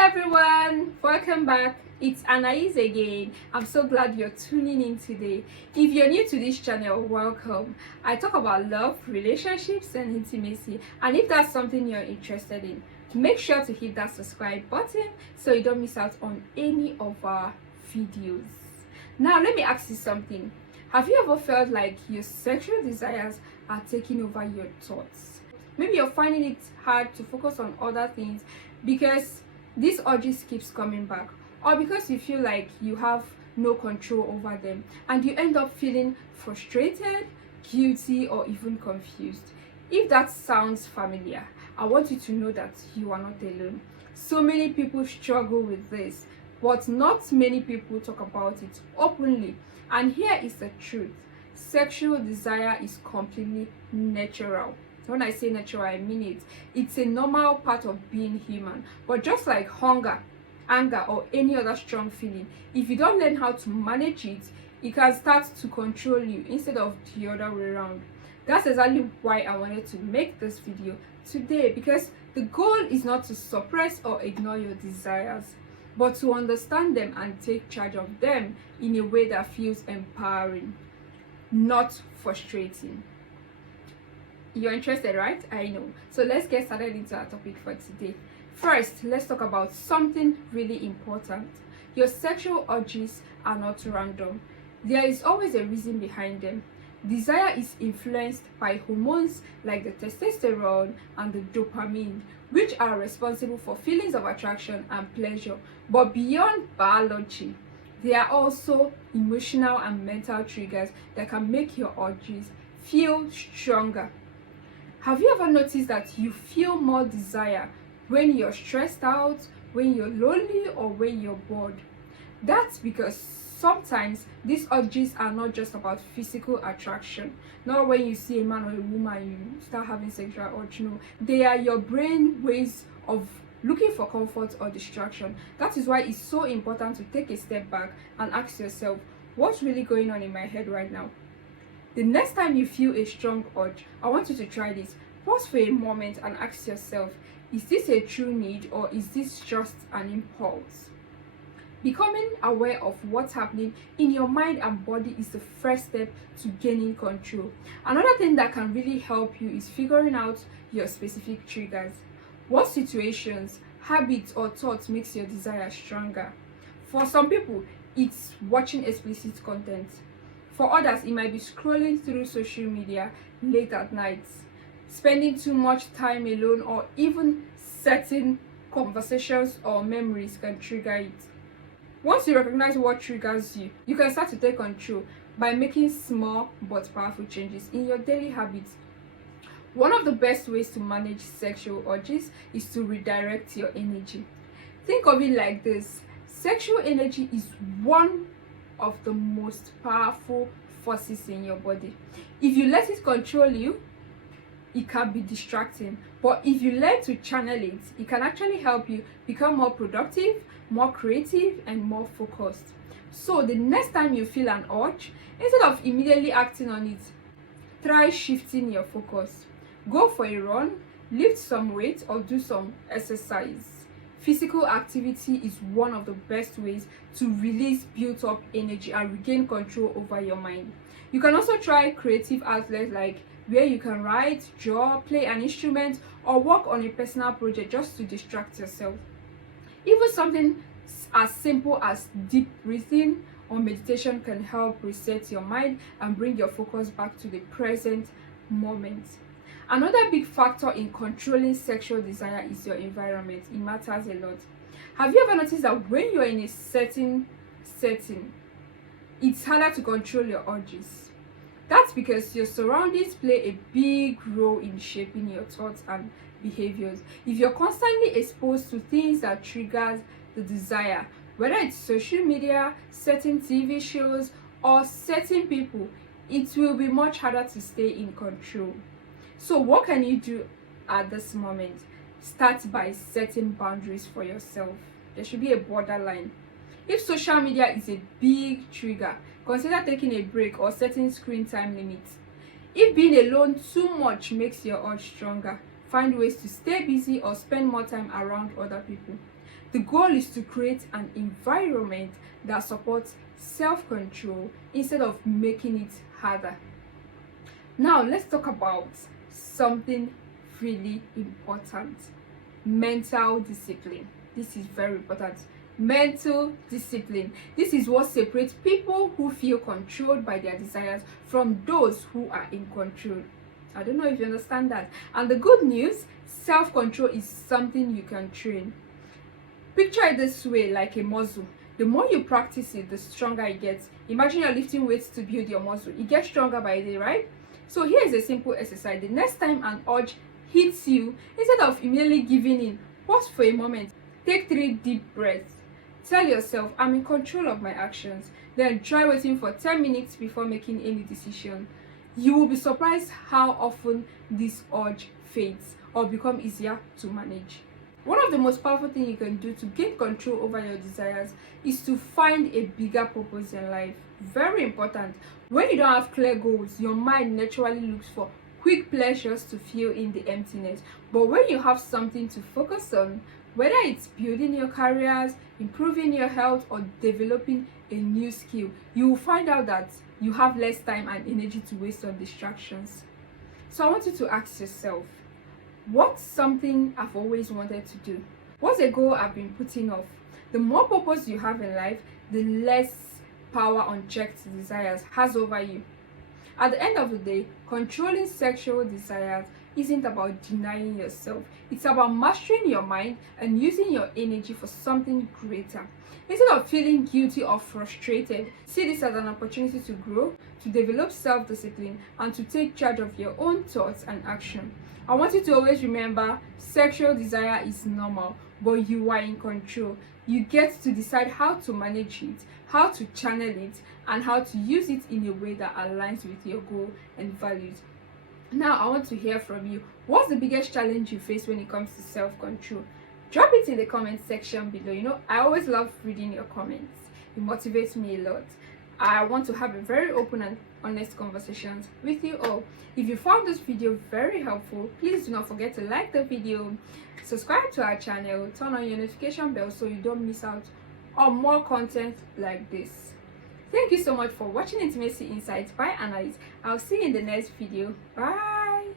Everyone, welcome back. It's Anais again. I'm so glad you're tuning in today. If you're new to this channel, welcome. I talk about love, relationships, and intimacy, and if that's something you're interested in, make sure to hit that subscribe button so you don't miss out on any of our videos. Now let me ask you something. Have you ever felt like your sexual desires are taking over your thoughts? Maybe you're finding it hard to focus on other things because this urges keeps coming back, or because you feel like you have no control over them and you end up feeling frustrated, guilty, or even confused. If that sounds familiar, I want you to know that you are not alone. So many people struggle with this, but not many people talk about it openly. And here is the truth: sexual desire is completely natural. When I say natural, I mean it. It's a normal part of being human. But just like hunger, anger, or any other strong feeling, if you don't learn how to manage it, it can start to control you instead of the other way around. That's exactly why I wanted to make this video today, because the goal is not to suppress or ignore your desires, but to understand them and take charge of them in a way that feels empowering, not frustrating. You're interested, right? I know. So let's get started into our topic for today. First, let's talk about something really important. Your sexual urges are not random. There is always a reason behind them. Desire is influenced by hormones like the testosterone and the dopamine, which are responsible for feelings of attraction and pleasure. But beyond biology, there are also emotional and mental triggers that can make your urges feel stronger. Have you ever noticed that you feel more desire when you're stressed out, when you're lonely, or when you're bored? That's because sometimes these urges are not just about physical attraction. Not when you see a man or a woman, you start having sexual urge. No, they are your brain ways of looking for comfort or distraction. That is why it's so important to take a step back and ask yourself, what's really going on in my head right now? The next time you feel a strong urge, I want you to try this. Pause for a moment and ask yourself, is this a true need or is this just an impulse? Becoming aware of what's happening in your mind and body is the first step to gaining control. Another thing that can really help you is figuring out your specific triggers. What situations, habits, or thoughts makes your desire stronger? For some people, it's watching explicit content. For others, it might be scrolling through social media late at night, spending too much time alone, or even certain conversations or memories can trigger it. Once you recognize what triggers you, you can start to take control by making small but powerful changes in your daily habits. One of the best ways to manage sexual urges is to redirect your energy. Think of it like this: sexual energy is one of the most powerful forces in your body. If you let it control you, it can be distracting, but if you learn to channel it, it can actually help you become more productive, more creative, and more focused. So the next time you feel an urge, instead of immediately acting on it, try shifting your focus. Go for a run, lift some weight, or do some exercise. Physical activity is one of the best ways to release built up energy and regain control over your mind. You can also try creative outlets like where you can write, draw, play an instrument, or work on a personal project just to distract yourself. Even something as simple as deep breathing or meditation can help reset your mind and bring your focus back to the present moment. Another big factor in controlling sexual desire is your environment. It matters a lot. Have you ever noticed that when you're in a certain setting, it's harder to control your urges? That's because your surroundings play a big role in shaping your thoughts and behaviors. If you're constantly exposed to things that trigger the desire, whether it's social media, certain TV shows, or certain people, it will be much harder to stay in control. So what can you do at this moment? Start by setting boundaries for yourself. There should be a borderline. If social media is a big trigger, consider taking a break or setting screen time limits. If being alone too much makes your urge stronger, find ways to stay busy, or spend more time around other people. The goal is to create an environment that supports self-control instead of making it harder. Now, let's talk about something really important: mental discipline. This is very important. Mental discipline. This is what separates people who feel controlled by their desires from those who are in control. I don't know if you understand that. And the good news, self-control is something you can train. Picture it this way, like a muscle. The more you practice it, the stronger it gets. Imagine you're lifting weights to build your muscle. It gets stronger by the day, right? So here is a simple exercise. The next time an urge hits you, instead of immediately giving in, pause for a moment. Take 3 deep breaths. Tell yourself, I'm in control of my actions. Then try waiting for 10 minutes before making any decision. You will be surprised how often this urge fades or become easier to manage. One of the most powerful things you can do to gain control over your desires is to find a bigger purpose in life. Very important. When you don't have clear goals, your mind naturally looks for quick pleasures to fill in the emptiness. But when you have something to focus on, whether it's building your careers, improving your health, or developing a new skill, you will find out that you have less time and energy to waste on distractions. So I want you to ask yourself, what's something I've always wanted to do? What's a goal I've been putting off? The more purpose you have in life, the less power unchecked desires has over you. At the end of the day, controlling sexual desires isn't about denying yourself. It's about mastering your mind and using your energy for something greater. Instead of feeling guilty or frustrated, see this as an opportunity to grow, to develop self-discipline, and to take charge of your own thoughts and action. I want you to always remember, sexual desire is normal, but you are in control. You get to decide how to manage it, how to channel it, and how to use it in a way that aligns with your goal and values. Now, I want to hear from you. What's the biggest challenge you face when it comes to self-control? Drop it in the comment section below. I always love reading your comments. It motivates me a lot. I want to have a very open and honest conversations with you all. If you found this video very helpful, please do not forget to like the video, subscribe to our channel, turn on your notification bell so you don't miss out on more content like this. Thank you so much for watching Intimacy Insights by Annalise. I'll see you in the next video. Bye.